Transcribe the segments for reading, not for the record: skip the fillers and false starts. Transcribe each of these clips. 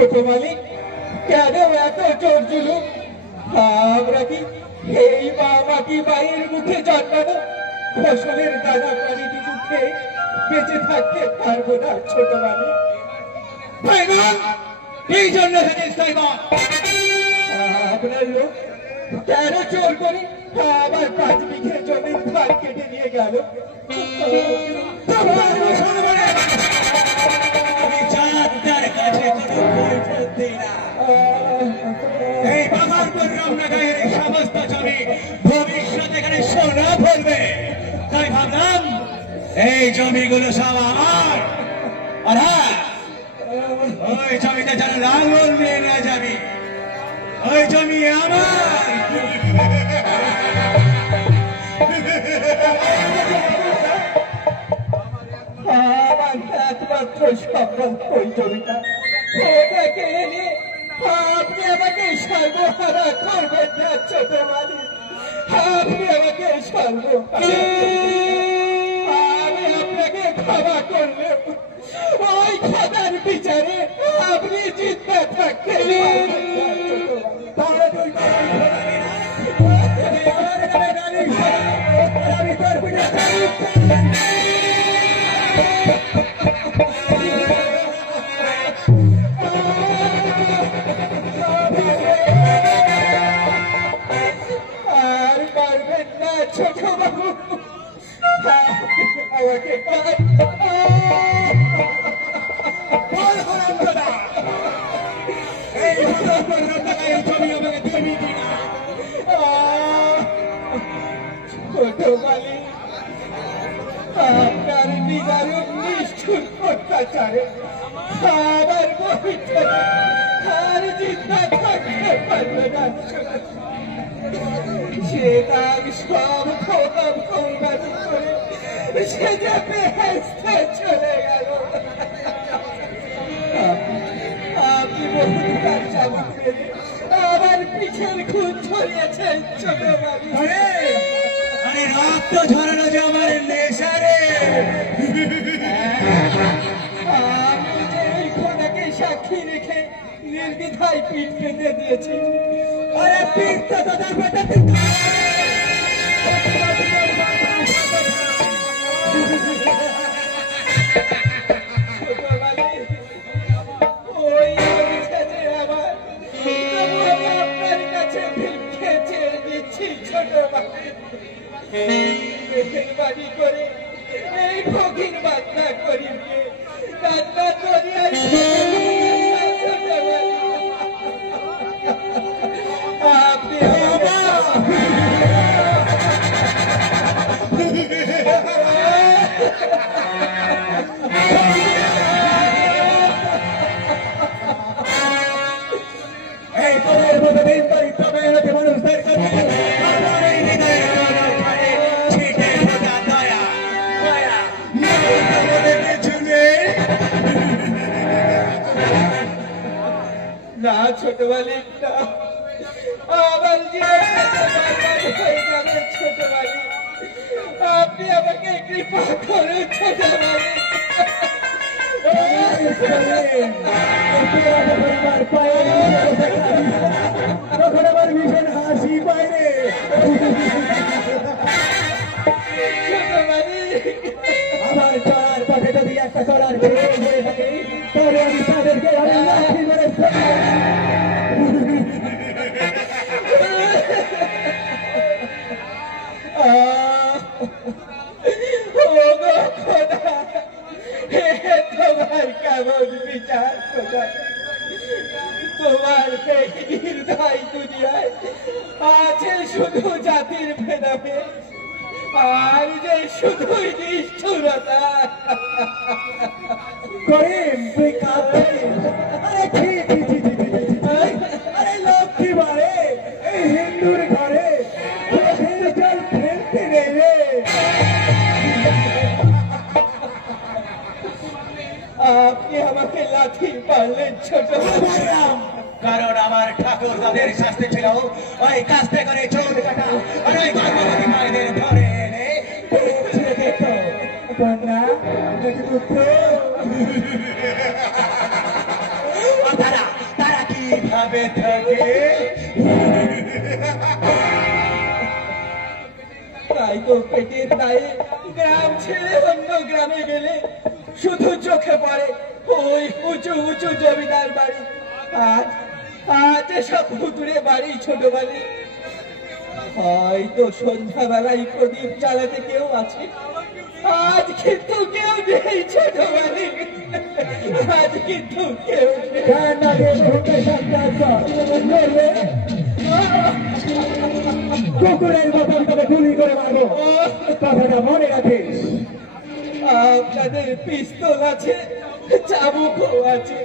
ছোট মালিক, কেন এত জোর জুলুম? আমরা কি এই মাটি বাড়ির মুখে জন্মানো ফসলের দানা পানিটি মুখে বেঁচে থাকতে পারবো না ছোট মালিক? এই জন্য আপনার লোক কেন চোর করে আবার 5 বিঘে জমির ধার কেটে নিয়ে গেল? এই বাবার বললাম না গায়ের এই সমস্ত জমি ভবিষ্যতে এখানে সোনা ফেলবে, তাই ভাবলাম এই জমিগুলো সব আমার। আর হ্যাঁ, ওই জমিতে যেন লাঙ্গল নিয়ে না যাবি, ওই জমি আমার। আমার একমাত্র সম্পদ ওই জমিটা, ওটা কেড়ে নিয়ে আপনি আমাকে সর্বহারা করবেন না ছোট মালিক। আপনি আমাকে সর্বহারা, আমি আপনাকে ক্ষমা করলে ওই খোদার বিচারে আপনি জিততে থাকতেন। আমি তোর আর পারবেন না ছোট বাবু, আমাকে ছোট মালিক, আপনার নিদারুণ নিষ্ঠুর অত্যাচারে আমার বইটা আর জিন্দা থাকতে পারবে না। সে তার সব খোদাম কোরবানি করে সে যে বেহেশতে চলে গেল। আপনি বহু তার চাবি ফেলে আমার পিছের খুন ছড়িয়েছেন ছোট মালিক। আরে রক্ত ঝরানো যে আমার নেশা রে। আমি যে এই খোদাকে সাক্ষী রেখে নির্দ্বিধায় পিঠ পেতে দিয়েছি। আরে পিঠটা তোদের বেটা ওই ছেলে আমার, আপনার কাছে ভিক্ষে চেয়ে দিচ্ছি ছোট মালিক। মেহেরবানি করে এই ফকির বান্না করিয়ে রান্না করিয়া ছোট মালিক, আপনি এই তোদের মতো দিন তারিখ তবে মানুষদের কাছে না ছোট মালিক, না, আমার জীবন হয়ে যাবে ছোট মালিক। আপনি আমাকে কৃপা করুন ছোট মালিক। তখন আমার ভীষণ হাসি পায় রে। ছোট মালিক, আমার চলার পথে যদি একটা চলার হয়ে থাকে তবে আমি তাদেরকে লাঠি মেরে তোমার কেমন বিচার খোদা? তোমার নির্দয় দুনিয়ায় আছে শুধু জাতির ভেদাভেদ আর যে শুধুই নিষ্ঠুরতা। করিম তুই কাঁদছিস? আরে আরে লক্ষ্মী বারে এই হিন্দুর ঘরে জল ফেলতে নেই রে। আপনি আমাকে লাঠি মারলেন ছোট, কারণ আমার ঠাকুর তাদের শাস্তি ছিল ওই কাস্তে করে চোর কাটা আর ওই গর্ভবতী মায়েদের ধরে এনে কন্যা খাবে থাকে। তাই তো পেটের দায়ে গ্রাম ছেড়ে অন্য গ্রামে গেলে শুধু চোখে পড়ে ওই উঁচু উঁচু জমিদার বাড়ি। আজ আজ এসব ভুতুরে বাড়ি, ছোট বাড়ি। হয়তো সন্ধ্যাবেলায় প্রদীপ জ্বালাতে কেউ আছে, আজ কিন্তু কেউ নেই ছোট বাড়ি, আজ কিন্তু কেউ নেই। কুকুরের মতন তবে গুলি করে মারবো, কথাটা মনে রাখিস। আপনাদের পিস্তল আছে, চাবুকও আছে,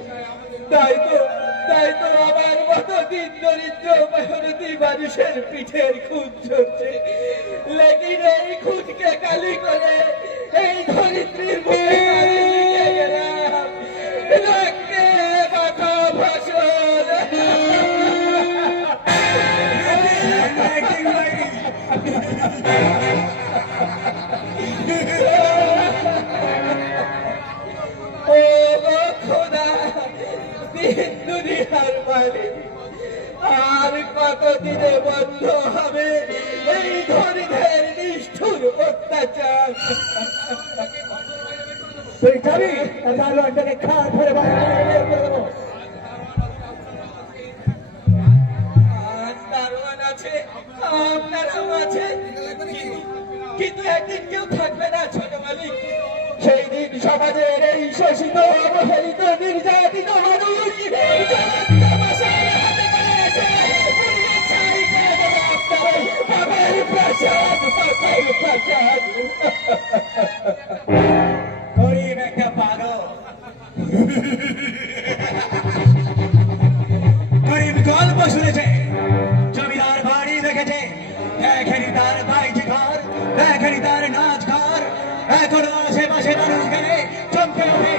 তাই তো আমার মতো দিন দরিদ্র মেহনতি মানুষের পিঠের খুঁত ঝরছে। লেকিন এই খুঁতকে কালি করে এই ধরিত্রীর মুখে লিখে গেলাম রক্তে মাখা ভাষণ। ও খোদা, দিন দুনিয়ার মালিক, আর কতদিনে বন্ধ হবে এই ধনীদের নিষ্ঠুর অত্যাচার? তুই যাবি দারোয়ানটাকে খাট ধরে বাইরে করে দেবো। দারোয়ান আছে, আপনারাও আছে, কিন্তু একদিন কেউ থাকবে না ছোট মালিক। সেই দিন সমাজের এই শোষিত, অবহেলিত, নির্যাতিত মানুষ বাবার প্রাসাদ, বাবার প্রাসাদ। গরিব একটা পাগল, গরিব গল্প শুনেছে, জমিদার বাড়ি দেখেছে, দেখেনি তার বাইটি ঘর, দেখেনি তার নাচ ঘর। এখনো আশেপাশে মানুষ গেলে চমকে ওঠে।